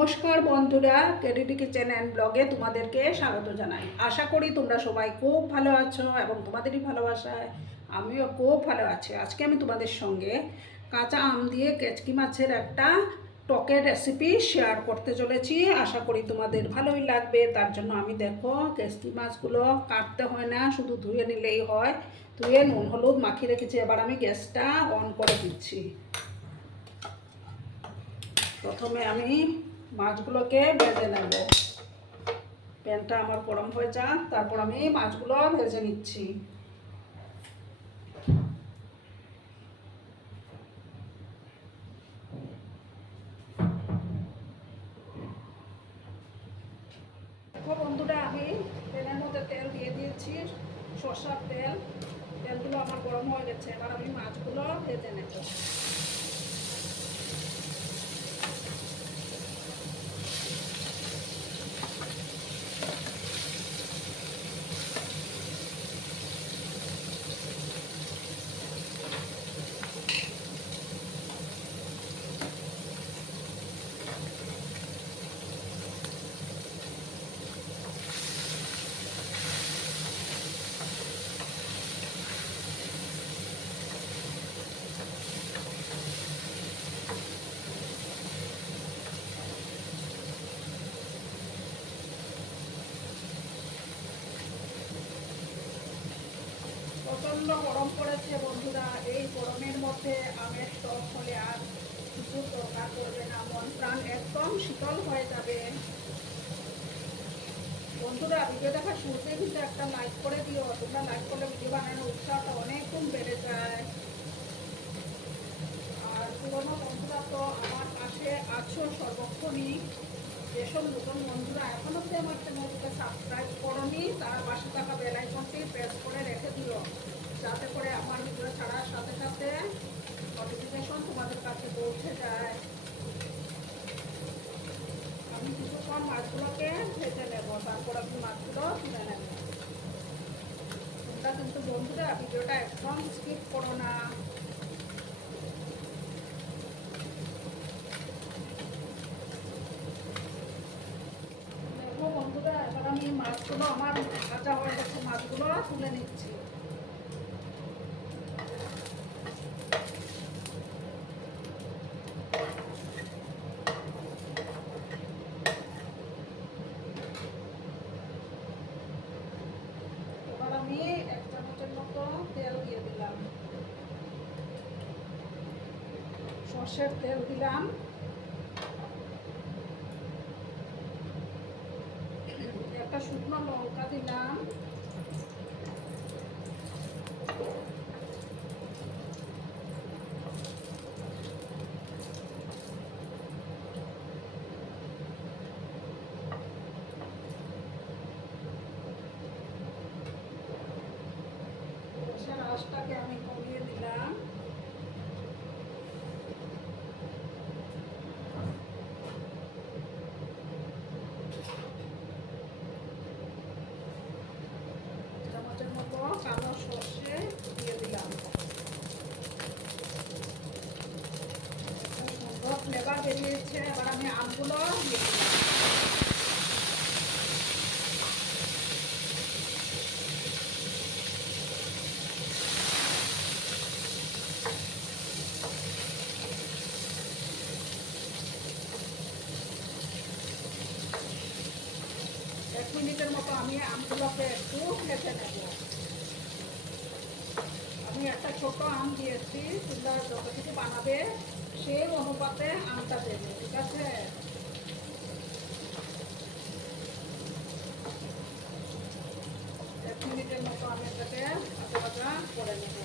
নমস্কার বন্ধুরা KDD kitchen and ব্লগে তোমাদেরকে স্বাগত জানাই। আশা করি তোমরা সবাই খুব ভালো আছো এবং তোমাদেরই ভালোবাসায়। আমিও খুব ভালো আছি। আজকে আমি তোমাদের সঙ্গে কাঁচা আম দিয়ে কেচকি মাছের একটা টকের রেসিপি শেয়ার করতে চলেছি। আশা করি তোমাদের ভালোই লাগবে। তার জন্য আমি দেখো, কেচকি মাছগুলো কাটতে হয় না, শুধু ধুয়ে নিলেই হয়। ধুয়ে নুন, হলুদ মাখিয়ে রেখেছি। এবার আমি গ্যাসটা অন করে দিচ্ছি। প্রথমে আমি মাছগুলোকে ভেজে নেব। প্যানটা আমার গরম হয়ে যাক, তারপর আমি মাছগুলো ভেজে নিচ্ছি। দেখো বন্ধুরা, আমি তেলের মধ্যে তেল দিয়ে দিয়েছি, সর্ষার তেল। তেলগুলো আমার গরম হয়ে গেছে, এবার আমি মাছগুলো ভেজে নেব। প্রচণ্ড গরম পড়েছে বন্ধুরা। এই গরমের মধ্যে আমের টক হলে আর কিছু দরকার করবে না। মন প্রাণ একদম শীতল হয়ে যাবে। বন্ধুরা ভিডিও দেখা শুরুতে কিন্তু একটা লাইক করে দিও। তোমরা লাইক করলে ভিডিও বানানোর উৎসাহটা অনেক গুণ বেড়ে যায়। আর পুরোনো বন্ধুরা তো আমার পাশে আছো সর্বক্ষণই। যেসব নতুন বন্ধুরা, এখনও তো আমার চ্যানেলটিকে সাবস্ক্রাইব করনি তার পাশে থাকা বেল আইকনটি প্রেস করে রেখে দিও যাতে করে আমার ভিডিও ছাড়ার সাথে সাথে নোটিফিকেশন তোমাদের কাছে পৌঁছে যায় আমি কিছুক্ষণ মাছগুলোকে ভেজে নেব তারপর আমি মাছগুলো তুলে নেব তোমরা কিন্তু বন্ধুরা, ভিডিওটা একদম স্কিপ করো না। দেখো বন্ধুরা, এবার আমি মাছগুলো, আমার কাঁচা হয়ে গেছে মাছগুলো তুলে নিচ্ছি এবার আমি এক চামচের মতো তেল দিয়ে দিলাম সর্ষের তেল দিলাম। একটা শুকনো লঙ্কা দিলাম। চামচের মতো কালো সর্ষে দিয়ে দিলাম। বেরিয়েছে। এবার আমি আমগুলো দিয়ে দিলাম এক মিনিটের মতো আমি আমগুলোকে একটু ভেজে নেব আমি একটা ছোট আম দিয়েছি, তোমরা কিছু বানাবে, সেই অনুপাতে আমটা দেবে, ঠিক আছে? এক মিনিটের মতো আমি এটাকে ভাজা করে নেব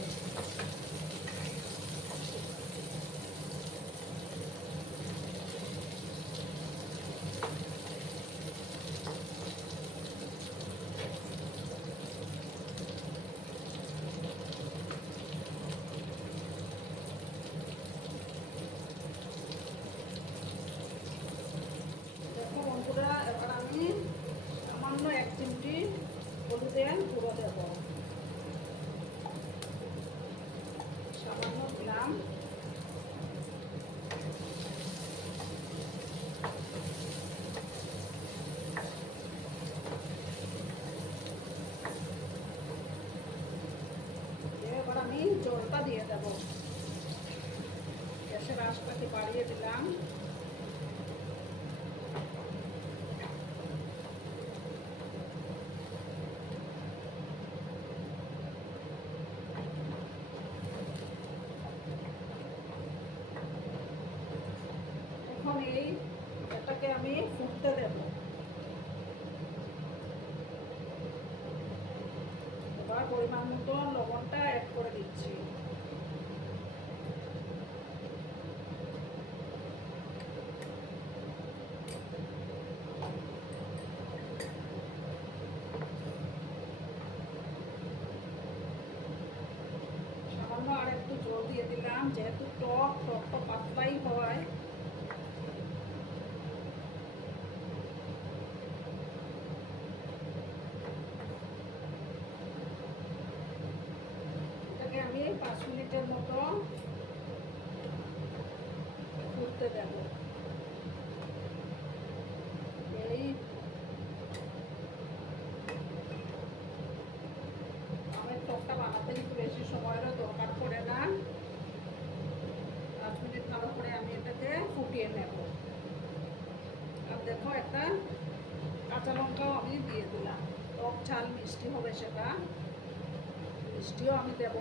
দেখো বন্ধুরা এবার আমি সামান্য এক চিমটি হলুদের গুঁড়ো দেব সামান্য দিলাম দেবো গ্যাসের আঁচটাকে বাড়িয়ে দিলাম এখন এই এটাকে আমি ফুটতে দেব এবার পরিমাণ মতো লবণটা অ্যাড করে দিচ্ছি সামান্য আর একটু জল দিয়ে দিলাম যেহেতু টক টকটা পাতলাই হয় এটাকে আমি পাঁচ মিনিটের মতো ফুটতে দেব এই আমের টকটা বানাতে কিন্তু বেশি সময়েরও দরকার পড়ে না পাঁচ মিনিট ভালো করে আমি এটাকে ফুটিয়ে নেব আর দেখো একটা কাঁচা লঙ্কাও আমি দিয়ে দিলাম। টক ঝাল মিষ্টি হবে সেটা। মিষ্টিও আমি দেব।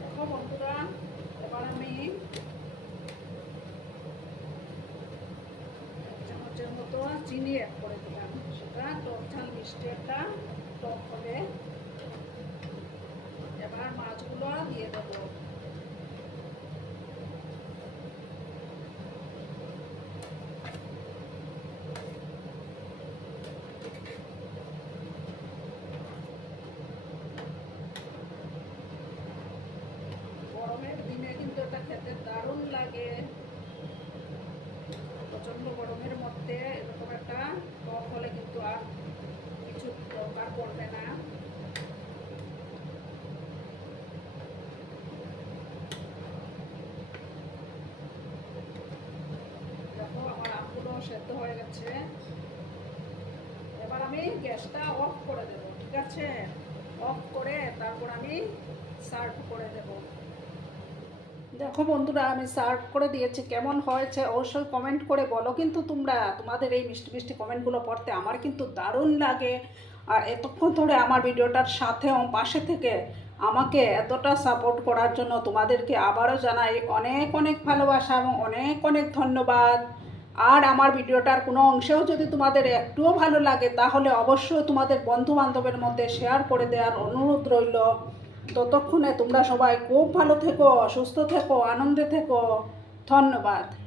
দেখো বন্ধুরা, এবার আমি চামচের মতো চিনি অ্যাড করে দিলাম। সেটা টক ঝাল মিষ্টি একটা টক হবে। এবার মাছগুলো দিয়ে দেবো গরমের দিনে কিন্তু এটা খেতে দারুণ লাগে প্রচণ্ড গরমের মধ্যে এরকম একটা টক হলে কিন্তু আর কিছু দরকার পড়বে না দেখো আমার আমগুলো সেদ্ধ হয়ে গেছে এবার আমি গ্যাসটা অফ করে দেবো, ঠিক আছে? অফ করে তারপর আমি সার্ভ করে দেব। দেখো বন্ধুরা, আমি সার্ভ করে দিয়েছি, কেমন হয়েছে অবশ্যই কমেন্ট করে বলো। কিন্তু তোমরা, তোমাদের এই মিষ্টি মিষ্টি কমেন্টগুলো পড়তে আমার কিন্তু দারুণ লাগে। আর এতক্ষণ ধরে আমার ভিডিওটার সাথে ও পাশে থেকে আমাকে এতটা সাপোর্ট করার জন্য তোমাদেরকে আবারও জানাই অনেক অনেক ভালোবাসা এবং অনেক অনেক ধন্যবাদ। আর আমার ভিডিওটার কোনো অংশেও যদি তোমাদের একটুও ভালো লাগে, তাহলে অবশ্যই তোমাদের বন্ধু বান্ধবের মধ্যে শেয়ার করে দেওয়ার অনুরোধ রইল। ততক্ষণে তোমরা সবাই খুব ভালো থেকো, সুস্থ থেকো, আনন্দে থেকো। ধন্যবাদ।